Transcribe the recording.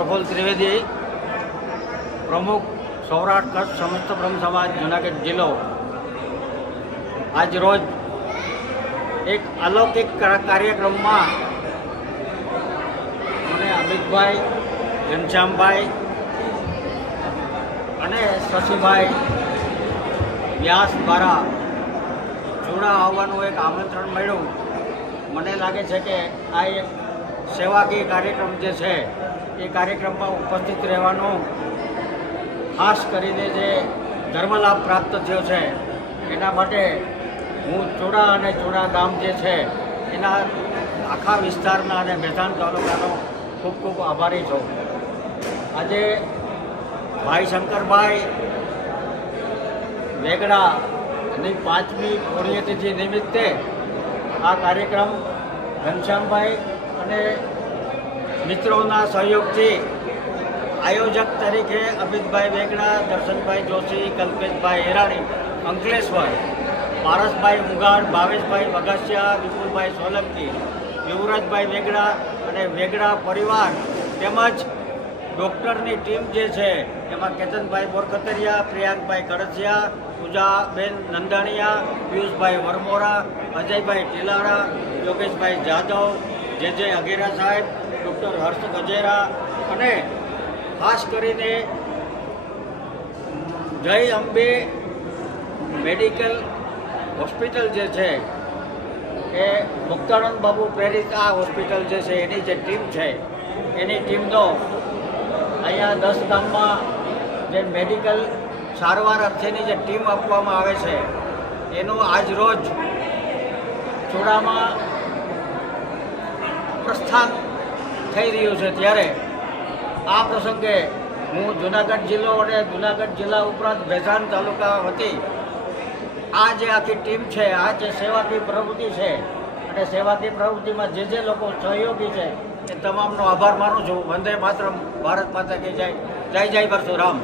પ્રફુલ્લ ત્રિવેદી, પ્રમુખ સૌરાષ્ટ્ર કચ્છ સમસ્ત બ્રહ્મ સમાજ જૂનાગઢ જિલ્લો, આજ રોજ એક અલૌકિક કાર્યક્રમમાં મને અમિતભાઈ, ઘનશ્યામભાઈ અને શશીભાઈ વ્યાસ દ્વારા જોડા આવવાનું એક આમંત્રણ મળ્યું. મને લાગે છે કે આ એક સેવાકીય કાર્યક્રમ જે છે એ કાર્યક્રમમાં ઉપસ્થિત રહેવાનું, ખાસ કરીને જે ધર્મલાભ પ્રાપ્ત થયો છે એના માટે હું ચોડા અને ચોડા ગામ જે છે એના આખા વિસ્તારના અને મેદાન તાલુકાનો ખૂબ ખૂબ આભારી છું. આજે ભાઈ શંકરભાઈ વેગડાની 5મી પુણ્યતિથિ નિમિત્તે આ કાર્યક્રમ ઘનશ્યામભાઈ અને મિત્રોના સહયોગથી આયોજક તરીકે અમિતભાઈ વેગડા, દર્શનભાઈ જોશી, કલ્પેશભાઈ હેરાણી અંકલેશ્વર, પારસભાઈ મુગાડ, ભાવેશભાઈ વઘાસિયા, વિપુલભાઈ સોલંકી, યુવરાજભાઈ વેગડા અને વેગડા પરિવાર તેમજ ડૉક્ટરની ટીમ જે છે એમાં કેતનભાઈ બોરકતરિયા, પ્રિયાંકભાઈ કડસિયા, પૂજાબેન નંદાણીયા, પિયુષભાઈ વરમોરા, અજયભાઈ ટીલારા, યોગેશભાઈ જાદવ, જે અઘેરા સાહેબ, ડૉક્ટર હર્ષ ગજેરા અને ખાસ કરીને જય અંબે મેડિકલ હોસ્પિટલ જે છે એ મુક્તાનંદ બાબુ પ્રેરિત આ હોસ્પિટલ જે છે એની જે ટીમ છે એની ટીમનો અહીંયા 10 ગામમાં જે મેડિકલ સારવાર અર્થેની જે ટીમ આપવામાં આવે છે એનું આજ રોજ ચોડામાં પ્રસ્થાન થઈ રહ્યું છે. ત્યારે આ પ્રસંગે હું જૂનાગઢ જિલ્લો અને જૂનાગઢ જિલ્લા ઉપરાંત ભેસાણ તાલુકા વતી આ જે આખી ટીમ છે, આ જે સેવાકીય પ્રવૃત્તિ છે અને સેવાકીય પ્રવૃત્તિમાં જે લોકો સહયોગી છે એ તમામનો આભાર માનું છું. વંદે માતરમ, ભારત માતા કી જય, જય જય પરશુરામ.